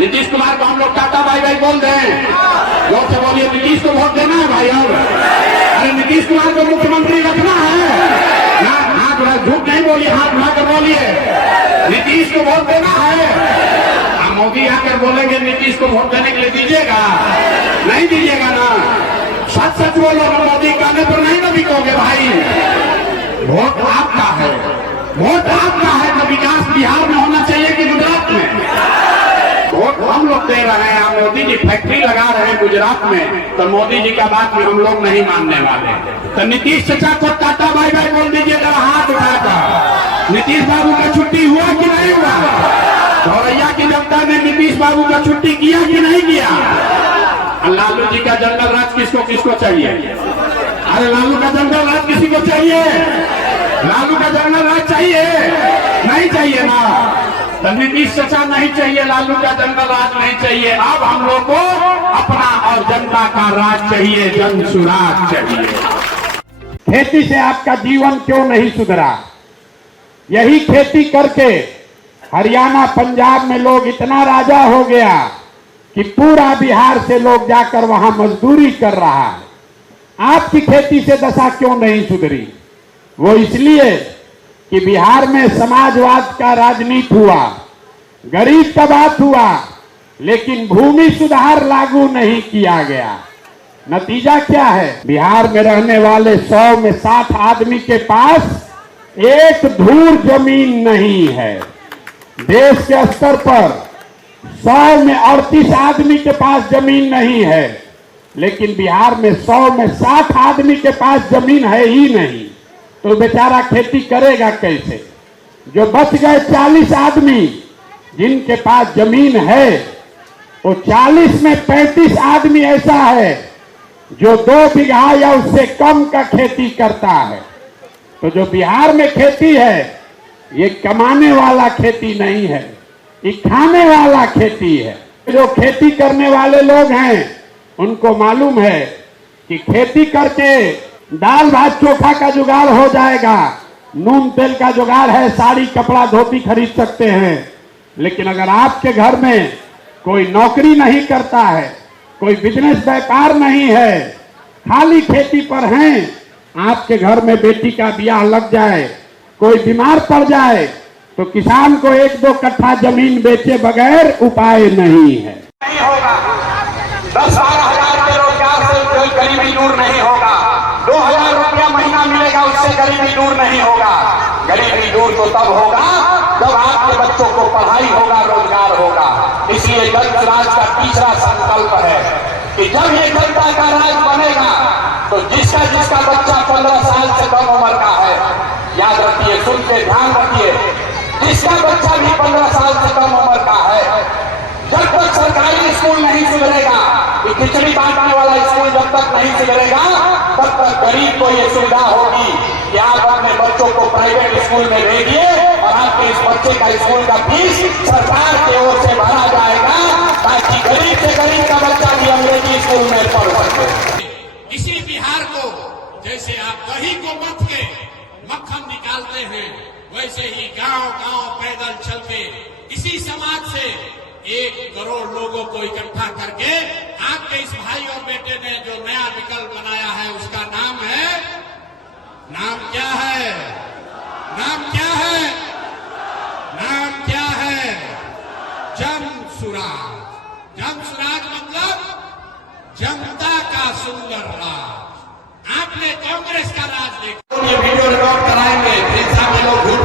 नीतीश कुमार को हम लोग टाटा बाई बाई बोल दें। लोग से बोलिए नीतीश को वोट देना है भाई। अब अरे नीतीश कुमार को मुख्यमंत्री रखना है ना। हाथ उठा, झूठ नहीं बोलिए, हाथ उठा कर बोलिए नीतीश को वोट देना है। मोदी आकर बोलेंगे नीतीश को वोट देने के लिए दीजिएगा, नहीं दीजिएगा ना। सच सच बोलो ना, मोदी कहने पर नहीं ना बिकोगे भाई। वोट आपका है, वोट आपका है। तो विकास बिहार में होना चाहिए कि गुजरात में? वोट हम लोग दे रहे हैं। मोदी जी फैक्ट्री लगा रहे हैं गुजरात में, तो मोदी जी का बात भी हम लोग नहीं मानने वाले। तो नीतीश चाचा को टाटा बाय बाय बोल दीजिएगा हाथ उठाकर। नीतीश बाबू का छुट्टी हुआ कि नहीं हुआ? धौरैया की जनता ने नीतीश बाबू का छुट्टी किया कि नहीं किया? लालू जी का जंगल राज किसको किसको चाहिए? अरे लालू का जंगल राज किसी को चाहिए? लालू का जंगल राज चाहिए? नहीं चाहिए ना। तो नीतीश चाचा नहीं चाहिए, लालू का जंगल राज नहीं चाहिए। अब हम लोग को अपना और जनता का राज चाहिए, जन सुराज चाहिए। खेती से आपका जीवन क्यों नहीं सुधरा? यही खेती करके हरियाणा पंजाब में लोग इतना राजा हो गया कि पूरा बिहार से लोग जाकर वहां मजदूरी कर रहा है। आपकी खेती से दशा क्यों नहीं सुधरी? वो इसलिए कि बिहार में समाजवाद का राजनीति हुआ, गरीब का बात हुआ, लेकिन भूमि सुधार लागू नहीं किया गया। नतीजा क्या है? बिहार में रहने वाले 100 में 60 आदमी के पास एक धूर जमीन नहीं है। देश के स्तर पर 100 में 38 आदमी के पास जमीन नहीं है, लेकिन बिहार में 100 में 60 आदमी के पास जमीन है ही नहीं। तो बेचारा खेती करेगा कैसे? जो बच गए 40 आदमी जिनके पास जमीन है, वो 40 में 35 आदमी ऐसा है जो 2 बीघा या उससे कम का खेती करता है। तो जो बिहार में खेती है, ये कमाने वाला खेती नहीं है, ये खाने वाला खेती है। जो खेती करने वाले लोग हैं उनको मालूम है कि खेती करके दाल भात चोखा का जुगाड़ हो जाएगा, नून तेल का जुगाड़ है, साड़ी कपड़ा धोती खरीद सकते हैं। लेकिन अगर आपके घर में कोई नौकरी नहीं करता है, कोई बिजनेस व्यापार नहीं है, खाली खेती पर हैं, आपके घर में बेटी का ब्याह लग जाए, कोई बीमार पड़ जाए, तो किसान को 1-2 कट्ठा जमीन बेचे बगैर उपाय नहीं है। नहीं होगा 10-12 हजार के रोजगार से कोई गरीबी दूर नहीं होगा। 2000 रुपया महीना मिलेगा, उससे गरीबी दूर नहीं होगा। गरीबी दूर तो तब होगा जब आपके बच्चों को पढ़ाई होगा, रोजगार होगा। इसलिए जनता राज का तीसरा संकल्प है कि जब ये जनता का राज बनेगा तो जिसका जिसका बच्चा 15 साल से कम उम्र का है, याद रखिए, सुन के ध्यान रखिए, जिसका बच्चा भी 15 साल से कम उम्र का है, जब तक सरकारी स्कूल नहीं सुधरेगा, ये खिचड़ी बांटने वाला स्कूल जब तक नहीं सुधरेगा, तब तक गरीब को ये सुविधा होगी कि आप अपने बच्चों को प्राइवेट स्कूल में भेजिए और आपके इस बच्चे का स्कूल का फीस सरकार की ओर से भरा जाएगा, ताकि गरीब से गरीब का बच्चा भी अंग्रेजी स्कूल में पढ़ सके। इसी बिहार को जैसे आप दही को मथ के मक्खन निकालते हैं, वैसे ही गांव गांव पैदल चलते इसी समाज से 1 करोड़ लोगों को इकट्ठा करके आपके इस भाई और बेटे ने जो नया विकल्प बनाया है, उसका नाम है, नाम क्या है? नाम क्या है? नाम क्या है? जन सुराज। जन सुराज मतलब जनता का सुंदर राज। आपने कांग्रेस का राज देखा। ये वीडियो रिकॉर्ड कराएंगे, हिंसा के लोग झूठ